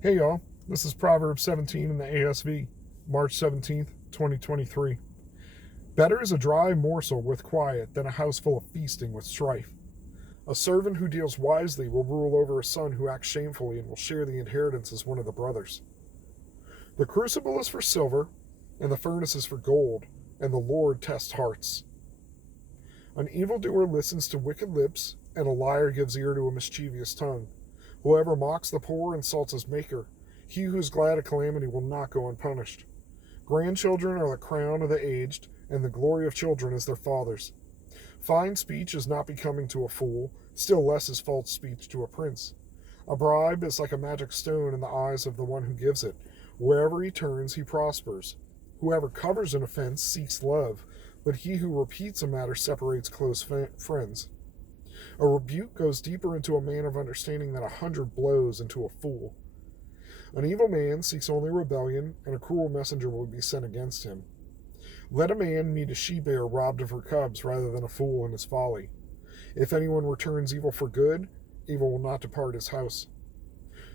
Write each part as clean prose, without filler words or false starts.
Hey y'all, this is Proverbs 17 in the ASV, March 17th, 2023. Better is a dry morsel with quiet than a house full of feasting with strife. A servant who deals wisely will rule over a son who acts shamefully and will share the inheritance as one of the brothers. The crucible is for silver, and the furnace is for gold, and the Lord tests hearts. An evildoer listens to wicked lips, and a liar gives ear to a mischievous tongue. Whoever mocks the poor insults his maker. He who is glad at calamity will not go unpunished. Grandchildren are the crown of the aged, and the glory of children is their fathers. Fine speech is not becoming to a fool, still less is false speech to a prince. A bribe is like a magic stone in the eyes of the one who gives it. Wherever he turns, he prospers. Whoever covers an offense seeks love, but he who repeats a matter separates close friends. A rebuke goes deeper into a man of understanding than 100 blows into a fool. An evil man seeks only rebellion, and a cruel messenger will be sent against him. Let a man meet a she-bear robbed of her cubs rather than a fool in his folly. If anyone returns evil for good, evil will not depart his house.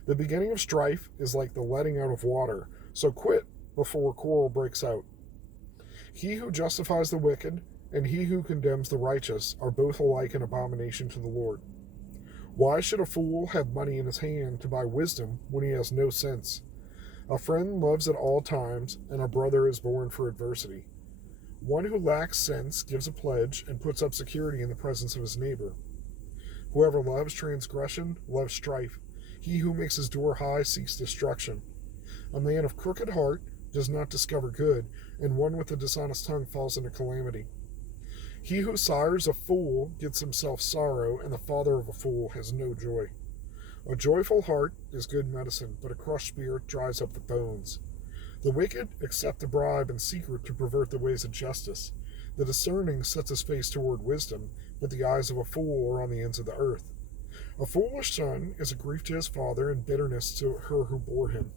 The beginning of strife is like the letting out of water, so quit before a quarrel breaks out. He who justifies the wicked and he who condemns the righteous are both alike an abomination to the Lord. Why should a fool have money in his hand to buy wisdom when he has no sense? A friend loves at all times, and a brother is born for adversity. One who lacks sense gives a pledge and puts up security in the presence of his neighbor. Whoever loves transgression loves strife. He who makes his door high seeks destruction. A man of crooked heart does not discover good, and one with a dishonest tongue falls into calamity. He who sires a fool gets himself sorrow, and the father of a fool has no joy. A joyful heart is good medicine, but a crushed spirit dries up the bones. The wicked accept a bribe in secret to pervert the ways of justice. The discerning sets his face toward wisdom, but the eyes of a fool are on the ends of the earth. A foolish son is a grief to his father and bitterness to her who bore him.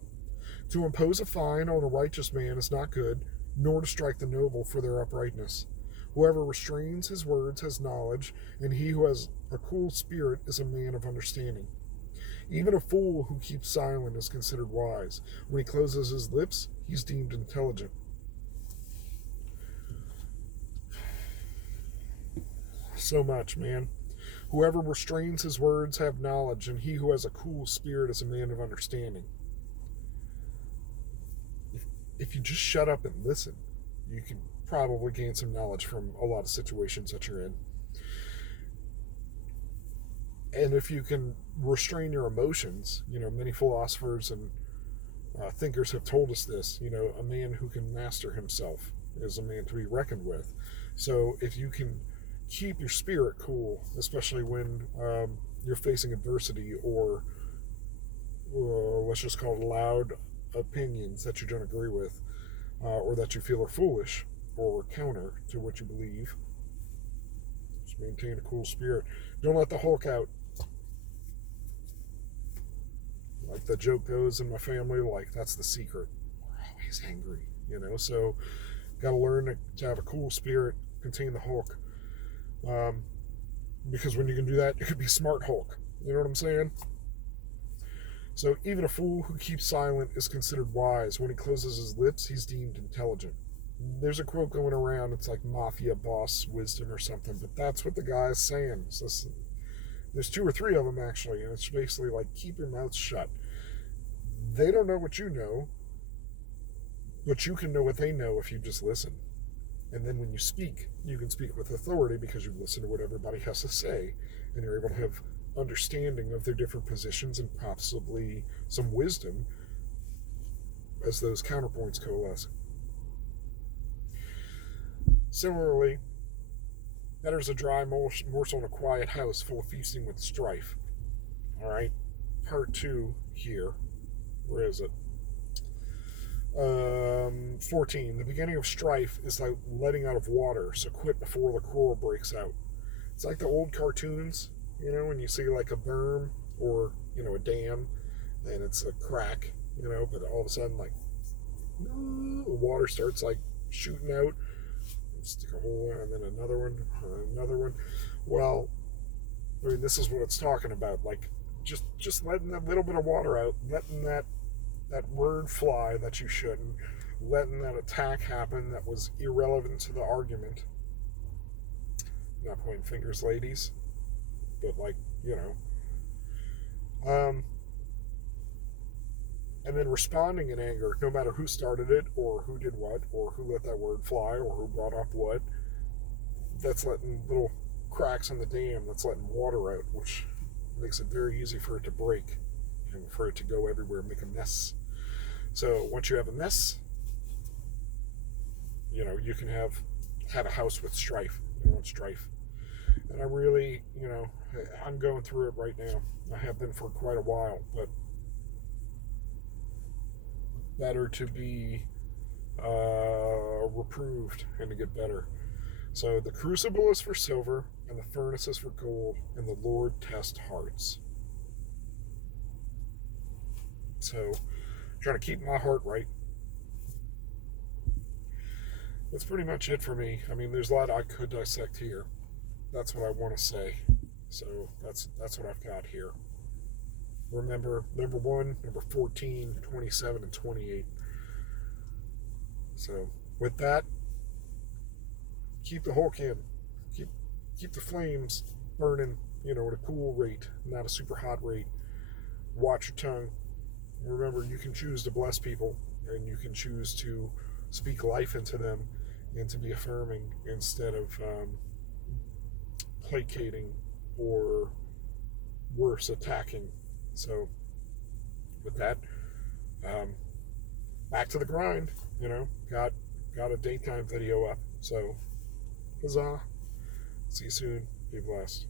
To impose a fine on a righteous man is not good, nor to strike the noble for their uprightness. Whoever restrains his words has knowledge, and he who has a cool spirit is a man of understanding. Even a fool who keeps silent is considered wise. When he closes his lips, he's deemed intelligent. So much, man. Whoever restrains his words have knowledge, and he who has a cool spirit is a man of understanding. If you just shut up and listen, you can probably gain some knowledge from a lot of situations that you're in. And if you can restrain your emotions, many philosophers and thinkers have told us this, a man who can master himself is a man to be reckoned with. So if you can keep your spirit cool, especially when you're facing adversity or let's just call it loud opinions that you don't agree with or that you feel are foolish or counter to what you believe, just maintain a cool spirit. Don't let the Hulk out. Like the joke goes in my family, like that's the secret. We're always angry, so got to learn to have a cool spirit, contain the Hulk. Because when you can do that, you can be smart Hulk. You know what I'm saying? So even a fool who keeps silent is considered wise. When he closes his lips, he's deemed intelligent. There's a quote going around, it's like mafia boss wisdom or something, but that's what the guy is saying. So there's 2 or 3 of them actually, and it's basically like keep your mouth shut. They don't know what you know, but you can know what they know if you just listen. And then when you speak, you can speak with authority because you listen to what everybody has to say, and you're able to have understanding of their different positions and possibly some wisdom as those counterpoints coalesce. Similarly, better is a dry morsel in a quiet house full of feasting with strife. All right, part 2 here. Where is it? 14. The beginning of strife is like letting out of water, so quit before the quarrel breaks out. It's like the old cartoons, when you see like a berm or, a dam, and it's a crack, but all of a sudden, like, the water starts like shooting out. Stick a hole in, and then another one. Well, I mean, this is what it's talking about. Like, just letting that little bit of water out, letting that word fly that you shouldn't, letting that attack happen that was irrelevant to the argument. Not pointing fingers, ladies, but like, and then responding in anger, no matter who started it or who did what or who let that word fly or who brought up what. That's letting little cracks in the dam, that's letting water out, which makes it very easy for it to break and for it to go everywhere and make a mess. So once you have a mess, you can have a house with strife. You want strife. And I really, I'm going through it right now. I have been for quite a while, but better to be reproved and to get better. So the crucible is for silver, and the furnace is for gold, and the Lord tests hearts. So, trying to keep my heart right. That's pretty much it for me. I mean, there's a lot I could dissect here. That's what I want to say. So that's what I've got here. Remember, number 1, number 14, 27, and 28. So with that, keep the Hulk in. Keep the flames burning, at a cool rate, not a super hot rate. Watch your tongue. Remember, you can choose to bless people, and you can choose to speak life into them and to be affirming instead of placating or worse, attacking. So with that, back to the grind. Got a daytime video up. So huzzah. See you soon. Be blessed.